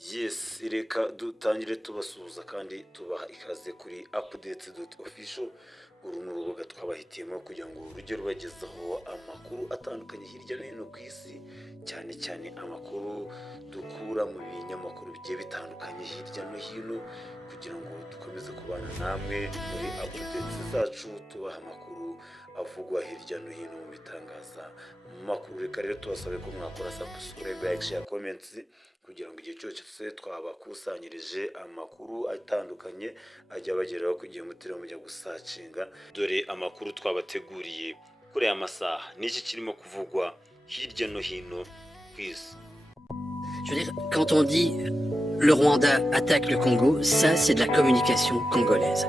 Yes, reka dutangire tubasuhuza kandi tubaha ikaze kuri updates.official. Uru ni urubuga twabahitiyemo kugira ngo rujye rubagezaho amakuru atandukanye hirya no hino ku isi, cyane cyane amakuru dukura mu binyamakuru bigiye bitandukanye hirya no hino, kugira ngo dukomeze kubana namwe muri updates zacu, tubaha amakuru avugwa hirya no hino mu bitangaza makuru. Reka rero tubasabe ko mwakora subscribe, like, share, comments kugira ngo igihe cyose twabakusanyirije amakuru atandukanye ajya bageraho kugira ngo mutire mujya gusacinga. Dore amakuru twabateguriye kuri aya masaha, n'iki kirimo kuvugwa hirya no hino ku isi. Je veux dire, quand on dit le Rwanda attaque le Congo, ça c'est de la communication congolaise.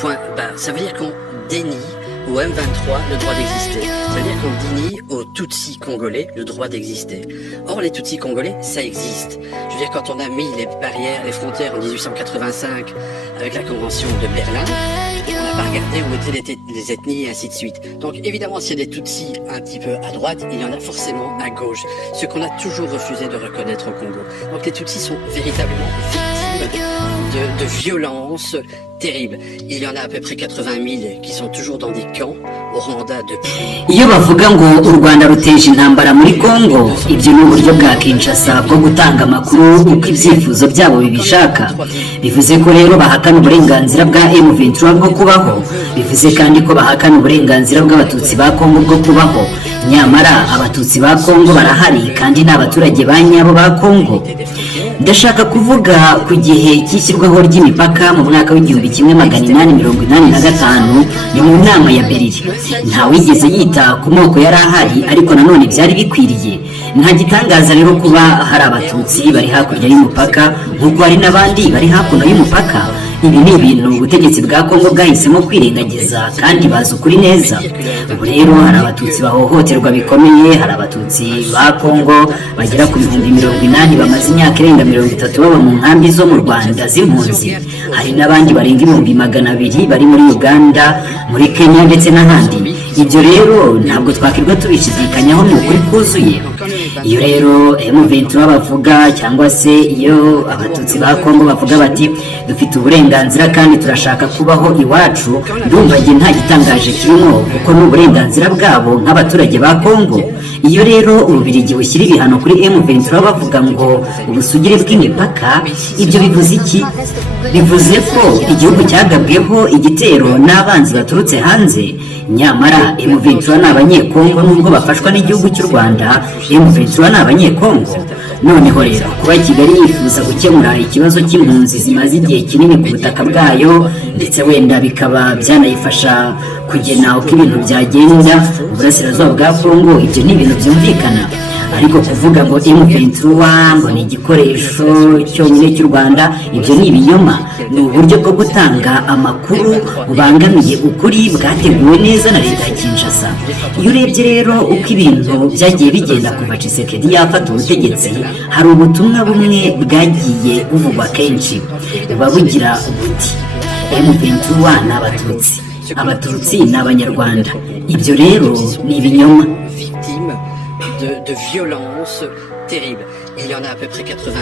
Point barre. Ça veut dire qu'on dénie au M23 le droit d'exister. Ça veut dire qu'on dénie aux Tutsis congolais le droit d'exister. Or, les Tutsis congolais, ça existe. Je veux dire, quand on a mis les barrières, les frontières en 1885 avec la convention de Berlin, on n'a pas regardé où étaient les ethnies et ainsi de suite. Donc, évidemment, s'il y a des Tutsis un petit peu à droite, il y en a forcément à gauche. Ce qu'on a toujours refusé de reconnaître au Congo. Donc, les Tutsis sont véritablement victimes de violences terribles. Il y en a à peu près 80 000 qui sont toujours dans des camps au Rwanda depuis. Iyo bavuga ngo u Rwanda ruteje intambara muri Congo, ibyo ni uburyo bwa Kinshasa bwo gutanga amakuru uko ibyifuzo byabo bibishaka. Bivuze ko rero bahakana uburenganzira bwa M23 bwo kubaho. Bivuze kandi ko bahakana uburenganzira bw'abatutsi ba Congo bwo kubaho. Nyamara abatutsi ba Congo barahari kandi n'abaturage ba nyabo ba Congo. Ndashaka kuvuga ku gihe cy'ishyirwaho ry'imipaka mu mwaka w'1885 ni mu nama ya Berlin. Nta wigeze yita ku moko yari ahari, ariko nanone byari bikwiriye. Nta gitangaza rero kuba hari abatutsi bari hakurya y'umupaka nk'uko hari n'abandi bari hakuno y'umupaka. Ibi ni ibintu ubutegetsi bwa Congo bwahisemo kwirengagiza kandi bazi ukuri neza. Ubu rero hari abatutsi bahohoterwa bikomeye, hari abatutsi ba Congo bagera ku 80,000 bamaze imyaka irenga 30 baba mu nkambi zo mu Rwanda z'impunzi. Hari n'abandi barenga 200,000 bari muri Uganda, muri Kenya ndetse n'ahandi. Ibyo rero ntabwo twakirwa tubishidikanyaho mu kuri kuzuye. Iyo rero M23 bavuga cyangwa se iyo abatutsi ba Congo bavuga bati dufite uburenganzira kandi turashaka kubaho iwacu, ndumva nge nta gitangaje kirimo kuko ni uburenganzira bwabo nk'abaturage ba Congo. Iyo rero Ububirigi bushyira ibihano kuri M23 bavuga ngo ubusugire bw'imipaka, ibyo bivuze iki? Bivuze ko igihugu cyagabweho igitero n'abanzi baturutse hanze. Nyamara M23 ni abanyekongo nubwo bafashwa n'igihugu cy'u Rwanda. M23 ni abanyekongo. Noneho rero kuba Kigali yifuza gukemura ikibazo cy'impunzi zimaze igihe kinini ku butaka bwayo, ndetse wenda bikaba byanayifasha kugena uko ibintu byagenda mu burasirazuba bwa Congo, ibyo ni ibintu byumvikana. Ariko kuvuga ngo M23 ngo ni igikoresho cyonyine cy'u Rwanda, ibyo ni ibinyoma. Ni uburyo bwo gutanga amakuru bubangamiye ukuri bwateguwe neza na leta ya Kinshasa. Iyo urebye rero uko ibintu byagiye bigenda kuva Tshisekedi yafata ubutegetsi, hari ubutumwa bumwe bwagiye buvugwa kenshi buba bugira buti M23 ni abatutsi, abatutsi ni abanyarwanda. Ibyo rero ni ibinyoma. De violences terribles. Il y en a à peu près 80 000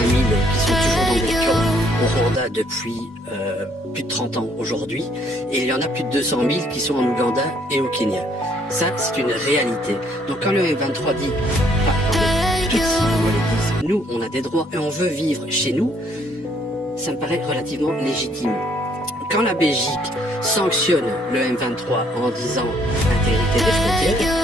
qui sont toujours dans des camps au Rwanda depuis plus de 30 ans aujourd'hui. Et il y en a plus de 200 000 qui sont en Ouganda et au Kenya. Ça, c'est une réalité. Donc quand le M23 dit, nous, on a des droits et on veut vivre chez nous, ça me paraît relativement légitime. Quand la Belgique sanctionne le M23 en disant intégrité des frontières,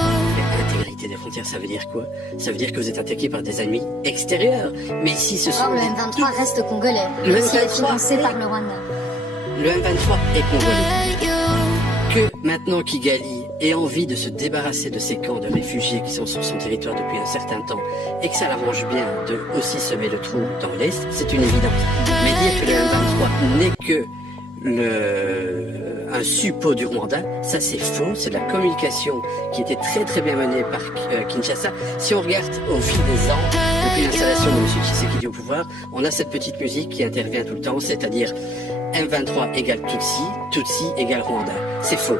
des frontières, ça veut dire quoi? Ça veut dire que vous êtes attaqué par des ennemis extérieurs. Mais ici, ce sont... Or, le M23 reste congolais, même s'il est financé par le Rwanda. Le M23 est congolais. Que maintenant Kigali ait envie de se débarrasser de ces camps de réfugiés qui sont sur son territoire depuis un certain temps, et que ça l'arrange bien de aussi semer le trou dans l'Est, c'est une évidence. Mais dire que le M23 n'est que un suppôt du Rwanda, ça c'est faux, c'est de la communication qui était très très bien menée par Kinshasa. Si on regarde au fil des ans, depuis l'installation de M. Tshisekedi au pouvoir, on a cette petite musique qui intervient tout le temps, c'est-à-dire M23 égale Tutsi, Tutsi égale Rwanda. C'est faux.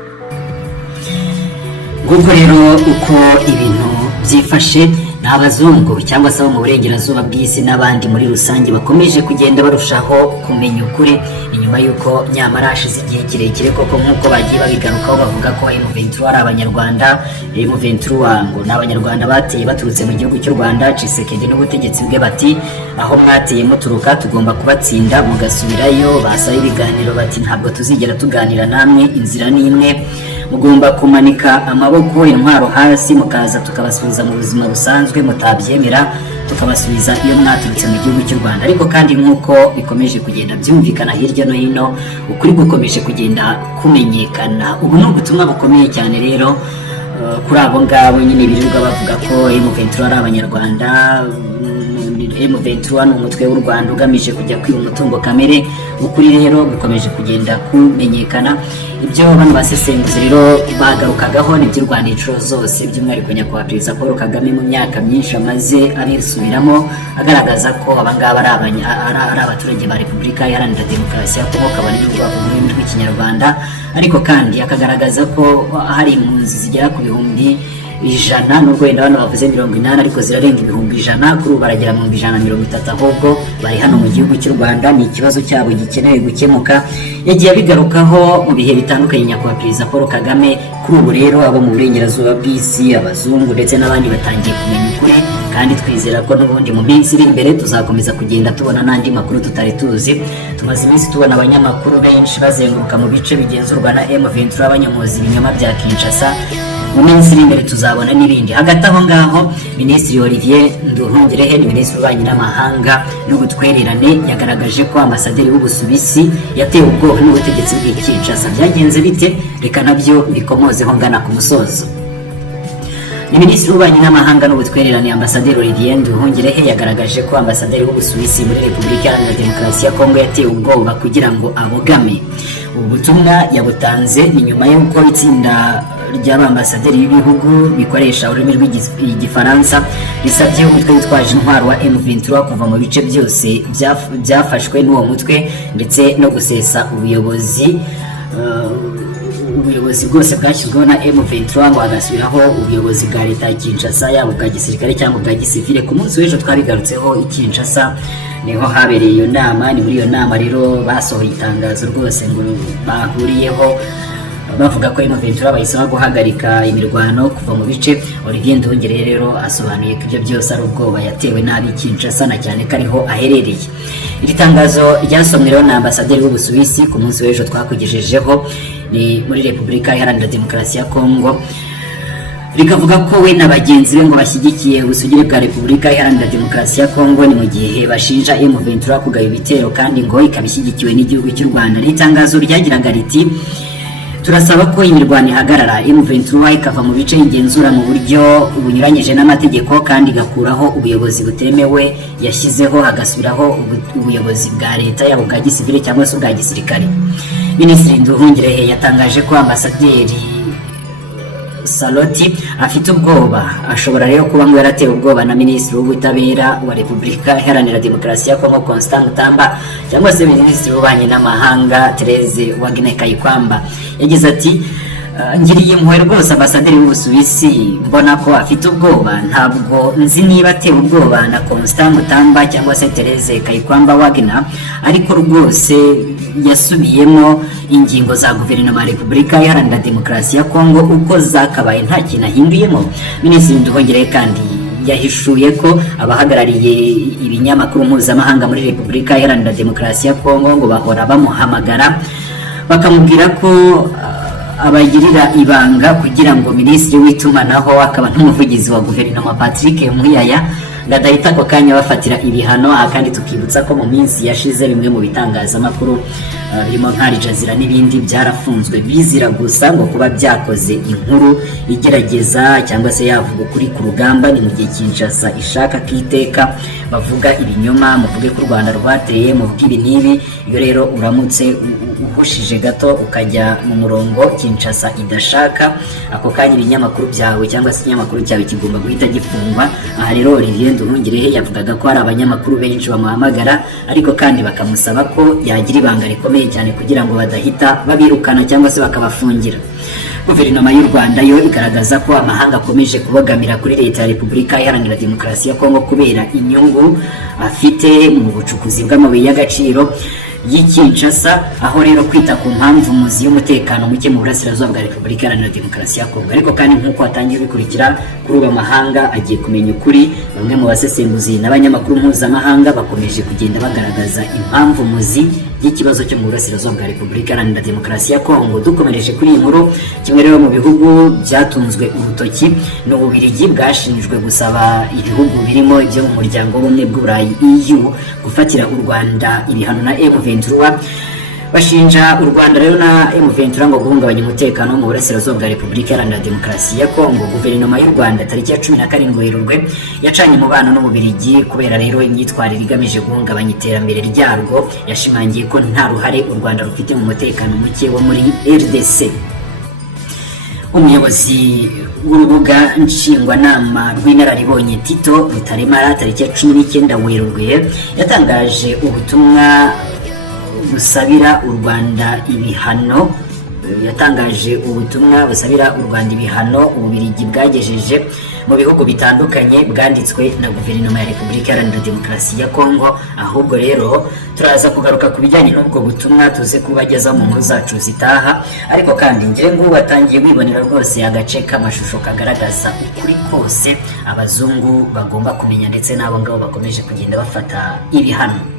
Nguko rero uko ibintu byifashe ni abazungu cyangwa se abo mu burengerazuba bw'isi n'abandi muri rusange bakomeje kugenda barushaho kumenya ukuri. Ni nyuma y'uko nyamara hashize igihe kirekire koko nk'uko bagiye babigarukaho bavuga ko M23 ari abanyarwanda. M23 ngo ni abanyarwanda bateye baturutse mu gihugu cy'u Rwanda. Tshisekedi n'ubutegetsi bwe bati aho mwateye muturuka tugomba kubatsinda mugasubirayo. Basaba ibiganiro bati ntabwo tuzigera tuganira namwe, inzira ni imwe, mugomba kumanika amaboko intwaro hasi mukaza tukabasubiza mu buzima busanzwe, mutabyemera tukabasubiza iyo mwaturutse mu gihugu cy'u Rwanda. Ariko kandi nk'uko bikomeje kugenda byumvikana hirya no hino, ukuri gukomeje kugenda kumenyekana. Ubu ni ubutumwa bukomeye cyane rero kuri abo ngabo nyine birirwa bavuga ko M23 ari abanyarwanda. M23 ni umutwe w'u Rwanda ugamije kujya kwiba umutungo kamere. Ukuri rero gukomeje kugenda kumenyekana. Ibyo bano basesenguzi rero bagarukagaho ni by'u Rwanda inshuro zose, by'umwihariko nyakubahwa Perezida Paul Kagame mu myaka myinshi amaze abisubiramo agaragaza ko abangaba ari abaturage ba Repubulika Iharanira Demokarasi ya Kongo, kabari n'ubwoko bw'ururimi rw'ikinyarwanda. Ariko kandi akagaragaza ko hari impunzi zigera ku bihumbi 100, nubwo wenda bano bavuze 80 ariko zirarenga ibihumbi 100. Kuri ubu baragera mu 130, ahubwo bari hano mu gihugu cy'u Rwanda. Ni ikibazo cyabo gikenewe gukemuka. Yagiye abigarukaho mu bihe bitandukanye nyakubahwa Perezida Paul Kagame. Kuri ubu rero abo mu burengerazuba bw'isi, abazungu ndetse n'abandi batangiye kumenya ukuri, kandi twizera ko n'ubundi mu minsi iri imbere tuzakomeza kugenda tubona n'andi makuru tutari tuzi. Tumaze iminsi tubona abanyamakuru benshi bazenguruka mu bice bigenzurwa na M23 banyomoza ibinyoma bya Kinshasa. Mu minsi iri imbere tuzabona n'ibindi. Hagati aho ngaho Minisitiri Olivier Nduhungirehe ni Minisitiri w'Ububanyi n'Amahanga n'Ubutwererane yagaragaje ko Ambasaderi w'Ubusuwisi yatewe ubwoba n'ubutegetsi bw'i Kinshasa. Byagenze bite? Reka nabyo bikomozeho ngana ku musozo. Ni Minisitiri w'Ububanyi n'Amahanga n'Ubutwererane Ambasaderi Olivier Nduhungirehe yagaragaje ko Ambasaderi w'Ubusuwisi muri Repubulika Iharanira Demokarasi ya Kongo yatewe ubwoba kugira ngo abogame. Ubu butumwa yabutanze ni nyuma y'uko itsinda ry'abambasaderi b'ibihugu bikoresha ururimi rw'igifaransa risabye umutwe witwaje intwaro wa M23 kuva mu bice byose byafashwe n'uwo mutwe ndetse no gusesa ubuyobozi bwose bwashyizweho na M23 ngo hagasubiraho ubuyobozi bwa leta ya Kinshasa, yaba bwa gisirikare cyangwa bwa gisivile. Ku munsi w'ejo twabigarutseho i Kinshasa niho habereye iyo nama. Ni muri iyo nama rero basohoye itangazo rwose ngo bahuriyeho bavuga ko M23 bahisemo guhagarika imirwano kuva mu bice. Olivier Nduhungirehe rero asobanuye ko ibyo byose ari ubwoba yatewe n'ab'i Kinshasa na cyane ko ariho aherereye. Iri tangazo ryasomwe rero na Ambasaderi w'Ubusuwisi ku munsi w'ejo twakugejejeho ni muri Repubulika Iharanira Demokarasi ya Kongo, rikavuga ko we na bagenzi be ngo bashyigikiye ubusugire bwa Repubulika Iharanira Demokarasi ya Kongo. Ni mu gihe bashinja M23 kugaba ibitero kandi ngo ikabishyigikiwe n'igihugu cy'u Rwanda. Ni itangazo ryagiraga riti turasaba ko imirwano ihagarara, M23 ikava mu bice igenzura mu buryo bunyuranyije n'amategeko kandi igakuraho ubuyobozi butemewe yashyizeho, hagasubiraho ubuyobozi bwa leta yaba bwa gisivile cyangwa se bwa gisirikare. Minisitiri Nduhungirehe yatangaje ko Ambasaderi Saloti afite ubwoba, ashobora rero kuba ngo yaratewe ubwoba na Minisitiri w'Ubutabera wa Repubulika Iharanira Demokarasi ya Kongo Constant Mutamba cyangwa se Minisitiri w'Ububanyi n'Amahanga Therese Wagner Kayikwamba. Yagize ati ngiriye impuhwe rwose Ambasaderi w'Ubusuwisi, mbona ko afite ubwoba. Ntabwo nzi niba atewe ubwoba na Constant Mutamba cyangwa se Therese Kayikwamba Wagner, ariko rwose yasubiyemo ingingo za guverinoma ya Repubulika Iharanira Demokarasi ya Kongo uko zakabaye, nta kintu ahinduyemo. Minisitiri Nduhungirehe kandi yahishuye ko abahagarariye ibinyamakuru mpuzamahanga muri Repubulika Iharanira Demokarasi ya Kongo ngo bahora bamuhamagara bakamubwira ko abagirira ibanga kugira ngo Minisitiri w'itumanaho akaba n'umuvugizi wa guverinoma Patrick Muyaya ngadahita ako kanya bafatira ibihano. Kandi tukibutsa ko mu minsi yashize bimwe mu bitangazamakuru birimo nka Al Jazeera n'ibindi byarafunzwe bizira gusa ngo kuba byakoze inkuru igerageza cyangwa se yavuga kuri ku rugamba. Ni mu gihe Kinshasa ishaka kiteka bavuga ibinyoma, muvuge ko u Rwanda rwateye, muvuge ibi n'ibi. Iyo rero uramutse uhushije gato ukajya mu murongo Kinshasa idashaka, ako kanya ibinyamakuru byawe cyangwa se ikinyamakuru cyawe kigomba guhita gifungwa. Aha rero Olivier Nduhungirehe yavugaga ko hari abanyamakuru benshi bamuhamagara ariko kandi bakamusaba ko yagira ibanga rikomeye cyane kugira ngo badahita babirukana cyangwa se bakabafungira. Guverinoma y'u Rwanda yo igaragaza ko amahanga akomeje kubogamira kuri leta ya Repubulika Iharanira Demokarasi ya Kongo kubera inyungu afite mu bucukuzi bw'amabuye y'agaciro y'Kinshasa, aho rero kwita ku mpamvu muzi y'umutekano muke mu burasirazuba bwa Repubulika Iharanira Demokarasi ya Kongo. Ariko kandi nk'uko hatangiye bikurikira kuri ubu amahanga agiye kumenya ukuri, bamwe mu basesenguzi n'abanyamakuru mpuzamahanga bakomeje kugenda bagaragaza impamvu muzi y'ikibazo cyo mu burasirazuba bwa Repubulika Iharanira Demokarasi ya Kongo. Dukomereje kuri iyi nkuru, kimwe rero mu bihugu byatunzwe urutoki n'Ububiligi bwashinjwe gusaba ibihugu birimo ibyo mu muryango w'ubumwe bw'Uburayi EU gufatira u Rwanda ibihano na M23. Bashinja u Rwanda rero na M23 ngo guhungabanya umutekano mu burasirazuba bwa Repubulika Iharanira Demokarasi ya Kongo. Guverinoma y'u Rwanda tariki ya 17 Werurwe yacanye umubano n'Ububiligi kubera rero imyitwarire igamije guhungabanya iterambere ryarwo. Yashimangiye ko nta ruhare u Rwanda rufite mu mutekano muke wo muri RDC. Umuyobozi w'urubuga nshingwanama rw'inararibonye Tito Rutaremara tariki ya 19 Werurwe yatangaje ubutumwa busabira u Rwanda ibihano. Yatangaje ubutumwa busabira u Rwanda ibihano Ububiligi bwagejeje mu bihugu bitandukanye bwanditswe na guverinoma ya Repubulika Iharanira Demokarasi ya Kongo. Ahubwo rero turaza kugaruka ku bijyanye n'ubwo butumwa tuze kubageza mu nkuru zacu zitaha. Ariko kandi ngire ngo batangiye kwibonera rwose agace k'amashusho kagaragaza ukuri kose abazungu bagomba kumenya ndetse n'abo ngabo bakomeje kugenda bafata ibihano.